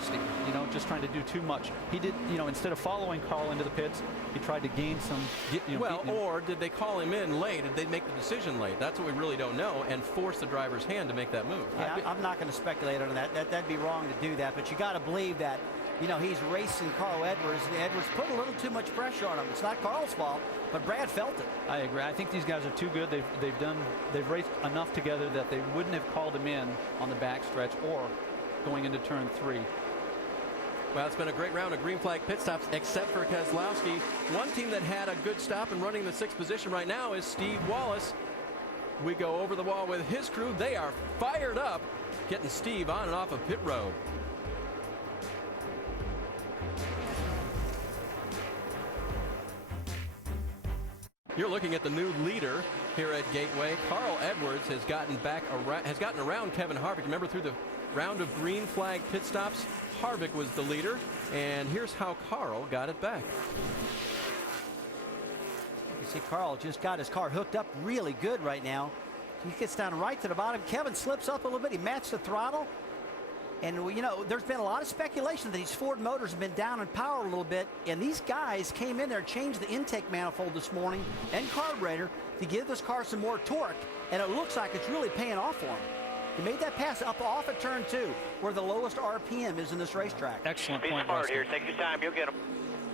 rusty, you know, just trying to do too much. He did, you know, instead of following Carl into the pits, he tried to gain some, well, or did they call him in late? Did they make the decision late? That's what we really don't know, and force the driver's hand to make that move. Yeah, I'm not going to speculate on that. That'd be wrong to do that, but you got to believe that, you know, he's racing Carl Edwards, and Edwards put a little too much pressure on him. It's not Carl's fault, but Brad felt it. I agree. I think these guys are too good. They've raced enough together that they wouldn't have called him in on the backstretch or going into turn 3. Well, it's been a great round of green flag pit stops, except for Keselowski. One team that had a good stop and running the 6th position right now is Steve Wallace. We go over the wall with his crew. They are fired up, getting Steve on and off of pit road. You're looking at the new leader here at Gateway. Carl Edwards has gotten around Kevin Harvick. Remember, through the round of green flag pit stops, Harvick was the leader, and here's how Carl got it back. You see, Carl just got his car hooked up really good right now. He gets down right to the bottom. Kevin slips up a little bit. He matched the throttle. And, you know, there's been a lot of speculation that these Ford motors have been down in power a little bit. And these guys came in there and changed the intake manifold this morning and carburetor to give this car some more torque. And it looks like it's really paying off for him. He made that pass up off at turn 2, where the lowest RPM is in this racetrack. Excellent Be point. smart here. Take your time. You'll get them.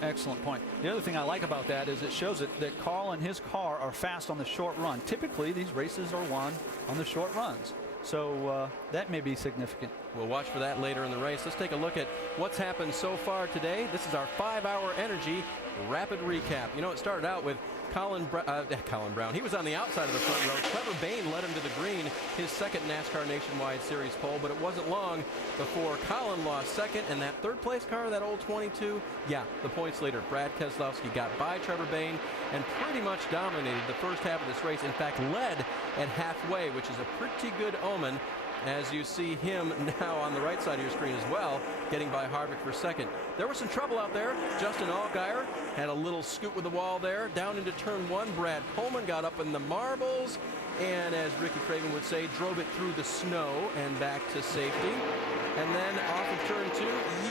Excellent point. The other thing I like about that is it shows that Carl and his car are fast on the short run. Typically, these races are won on the short runs. So that may be significant. We'll watch for that later in the race. Let's take a look at what's happened so far today. This is our 5-hour energy rapid recap. You know, it started out with Colin Brown. He was on the outside of the front row. Trevor Bayne led him to the green, his second NASCAR Nationwide Series pole, but it wasn't long before Colin lost second, and that third place car, that old 22, yeah, the points leader, Brad Keselowski, got by Trevor Bayne and pretty much dominated the first half of this race. In fact, led at halfway, which is a pretty good omen, as you see him now on the right side of your screen as well, getting by Harvick for second. There was some trouble out there. Justin Allgaier had a little scoot with the wall there. Down into turn 1, Brad Coleman got up in the marbles, and as Ricky Craven would say, drove it through the snow and back to safety. And then off of turn 2,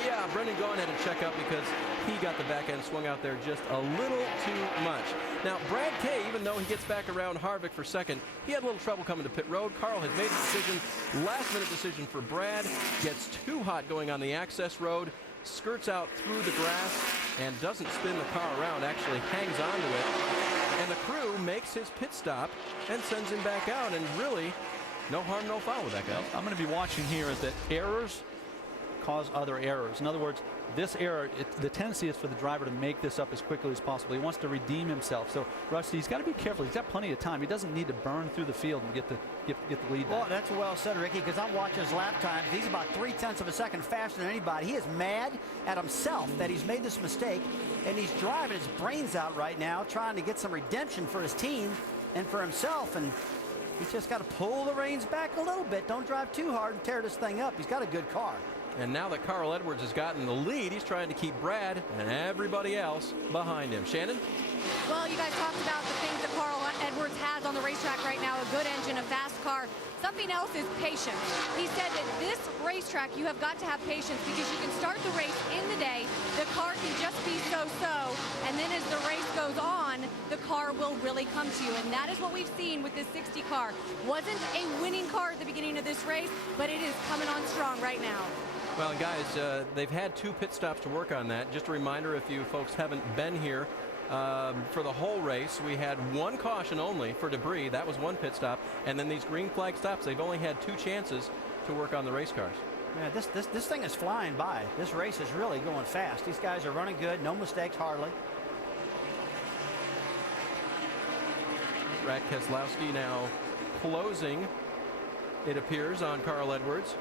yeah, Brendan Gaughan had to check up because he got the back end swung out there just a little too much. Now, Brad Kay, even though he gets back around Harvick for second, he had a little trouble coming to pit road. Carl has made a decision, last-minute decision for Brad, gets too hot going on the access road, skirts out through the grass, and doesn't spin the car around, actually hangs onto it. And the crew makes his pit stop and sends him back out, and really, no harm, no foul with that guy. I'm going to be watching here is that errors cause other errors. In other words, this error, the tendency is for the driver to make this up as quickly as possible. He wants to redeem himself. So, Rusty, he's got to be careful. He's got plenty of time. He doesn't need to burn through the field and get the lead back. Well, that's well said, Ricky, because I'm watching his lap times. He's about 0.3 of a second faster than anybody. He is mad at himself that he's made this mistake, and he's driving his brains out right now, trying to get some redemption for his team and for himself. And he's just got to pull the reins back a little bit. Don't drive too hard and tear this thing up. He's got a good car. And now that Carl Edwards has gotten the lead, he's trying to keep Brad and everybody else behind him. Shannon? Well, you guys talked about the things that Carl Edwards has on the racetrack right now, a good engine, a fast car. Something else is patience. He said that this racetrack, you have got to have patience because you can start the race in the day, the car can just be so-so, and then as the race goes on, the car will really come to you. And that is what we've seen with this 60 car. Wasn't a winning car at the beginning of this race, but it is coming on strong right now. Well, guys, they've had 2 pit stops to work on that. Just a reminder, if you folks haven't been here, for the whole race, we had 1 caution only for debris. That was 1 pit stop. And then these green flag stops, they've only had 2 chances to work on the race cars. Yeah, this thing is flying by. This race is really going fast. These guys are running good. No mistakes, hardly. Brad Keselowski now closing, it appears, on Carl Edwards.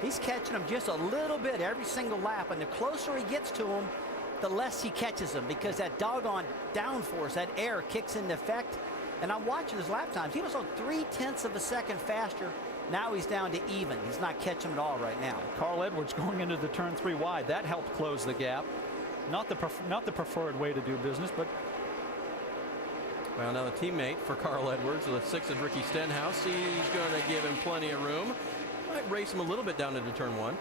He's catching him just a little bit every single lap, and the closer he gets to him, the less he catches him because that doggone downforce, that air kicks into effect. And I'm watching his lap times. He was on 0.3 of a second faster. Now he's down to even. He's not catching him at all right now. Carl Edwards going into the turn 3 wide. That helped close the gap. Not the preferred way to do business, but. Well, now the teammate for Carl Edwards, the 6th of Ricky Stenhouse, he's going to give him plenty of room. Might race him a little bit down into turn 1.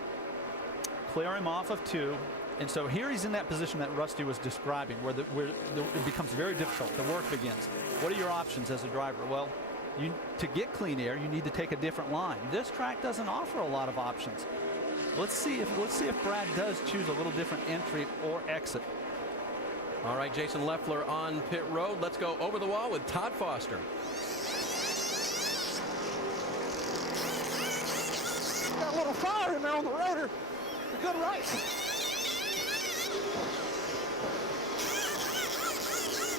clear him off of 2. And so here he's in that position that Rusty was describing, where it becomes very difficult. The work begins. What are your options as a driver? Well, to get clean air, you need to take a different line. This track doesn't offer a lot of options. Let's see if Brad does choose a little different entry or exit. All right, Jason Leffler on pit road. Let's go over the wall with Todd Foster. Got a little fire in there on the rotor. A good race.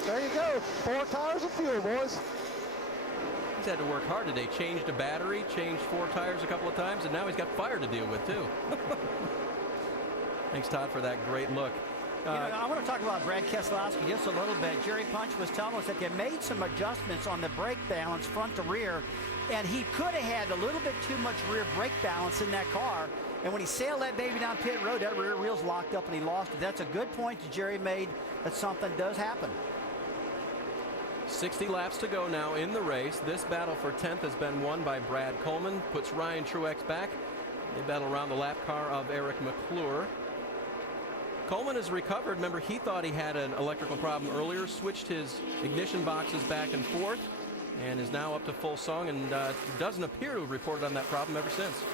There you go. 4 tires of fuel, boys. He's had to work hard today. Changed a battery, changed 4 tires a couple of times, and now he's got fire to deal with, too. Thanks, Todd, for that great look. I want to talk about Brad Keselowski just a little bit. Jerry Punch was telling us that they made some adjustments on the brake balance front to rear, and he could have had a little bit too much rear brake balance in that car. And when he sailed that baby down pit road, that rear wheel's locked up and he lost it. That's a good point that Jerry made, that something does happen. 60 laps to go now in the race. This battle for 10th has been won by Brad Coleman. Puts Ryan Truex back. They battle around the lap car of Eric McClure. Coleman has recovered. Remember, he thought he had an electrical problem earlier, switched his ignition boxes back and forth, and is now up to full song, and doesn't appear to have reported on that problem ever since.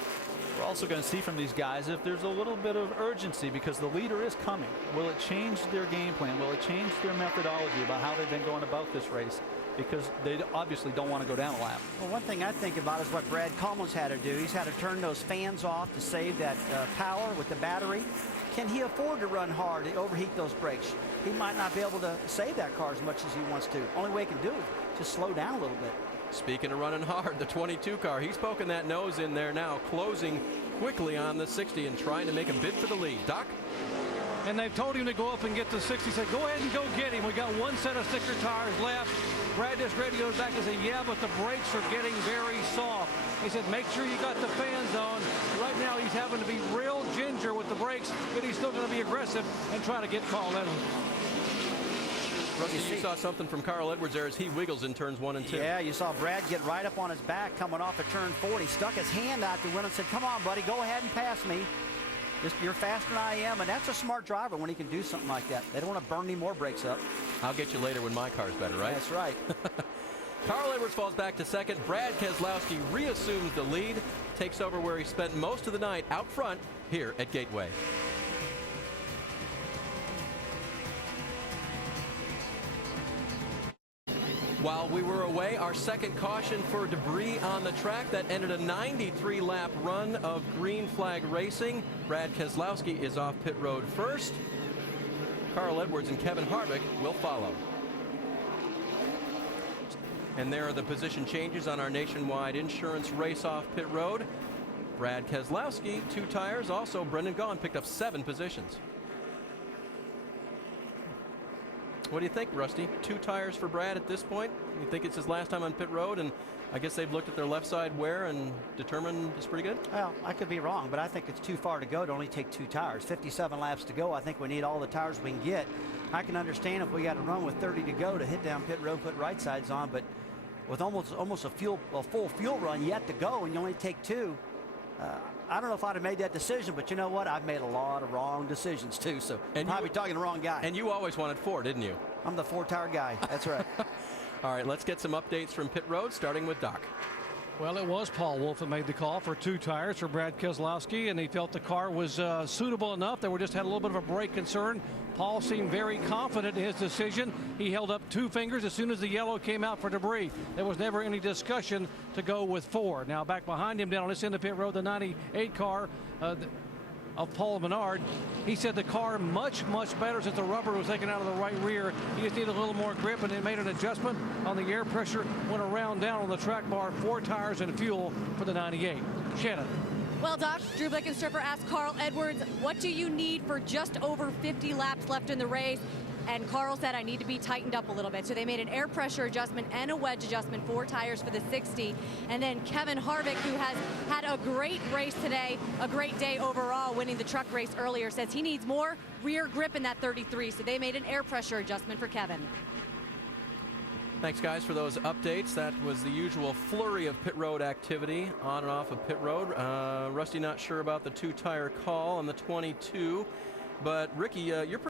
We're also going to see from these guys if there's a little bit of urgency, because the leader is coming. Will it change their game plan? Will it change their methodology about how they've been going about this race? Because they obviously don't want to go down a lap. Well, one thing I think about is what Brad Coleman's had to do. He's had to turn those fans off to save that power with the battery. Can he afford to run hard to overheat those brakes? He might not be able to save that car as much as he wants to. Only way he can do it is just slow down a little bit. Speaking of running hard, the 22 car, he's poking that nose in there now, closing quickly on the 60 and trying to make a bid for the lead. Doc? And they've told him to go up and get the 60. Said, go ahead and go get him. We got 1 set of sticker tires left. Brad just radios back and said, yeah, but the brakes are getting very soft. He said, make sure you got the fans on. Right now, he's having to be real ginger with the brakes, but he's still going to be aggressive and try to get Carl Edwards. Rusty, you saw something from Carl Edwards there as he wiggles in turns 1 and 2. Yeah, you saw Brad get right up on his back coming off of turn 4. He stuck his hand out the window and said, come on, buddy, go ahead and pass me. You're faster than I am, and that's a smart driver when he can do something like that. They don't want to burn any more brakes up. I'll get you later when my car's better, right? That's right. Carl Edwards falls back to second. Brad Keselowski reassumes the lead, takes over where he spent most of the night out front here at Gateway. While we were away, our second caution for debris on the track that ended a 93-lap run of green flag racing. Brad Keselowski is off pit road first. Carl Edwards and Kevin Harvick will follow. And there are the position changes on our nationwide insurance race off pit road. Brad Keselowski, 2 tires. Also, Brendan Gaughan picked up 7 positions. What do you think, Rusty? 2 tires for Brad at this point? You think it's his last time on pit road, and I guess they've looked at their left side wear and determined it's pretty good? Well, I could be wrong, but I think it's too far to go to only take 2 tires. 57 laps to go. I think we need all the tires we can get. I can understand if we got to run with 30 to go to hit down pit road, put right sides on, but with almost a full fuel run yet to go, and you only take 2, I don't know if I'd have made that decision, but you know what? I've made a lot of wrong decisions too, so I'm probably talking to the wrong guy. And you always wanted 4, didn't you? I'm the 4-tire guy. That's right. All right, let's get some updates from pit road, starting with Doc. Well, it was Paul Wolf that made the call for 2 tires for Brad Keselowski, and he felt the car was suitable enough. They just had a little bit of a brake concern. Paul seemed very confident in his decision. He held up 2 fingers as soon as the yellow came out for debris. There was never any discussion to go with 4. Now back behind him down on this end of pit road, the 98 car of Paul Menard. He said the car much better since the rubber was taken out of the right rear. He just needed a little more grip, and they made an adjustment on the air pressure. Went around down on the track bar, 4 tires and fuel for the 98. Shannon. Well, Doc, Drew Blickenstripper asked Carl Edwards, what do you need for just over 50 laps left in the race? And Carl said, I need to be tightened up a little bit. So they made an air pressure adjustment and a wedge adjustment, 4 tires for the 60. And then Kevin Harvick, who has had a great race today, a great day overall, winning the truck race earlier, says he needs more rear grip in that 33. So they made an air pressure adjustment for Kevin. Thanks, guys, for those updates. That was the usual flurry of pit road activity on and off of pit road. Rusty not sure about the 2-tire call on the 22, but Ricky, you're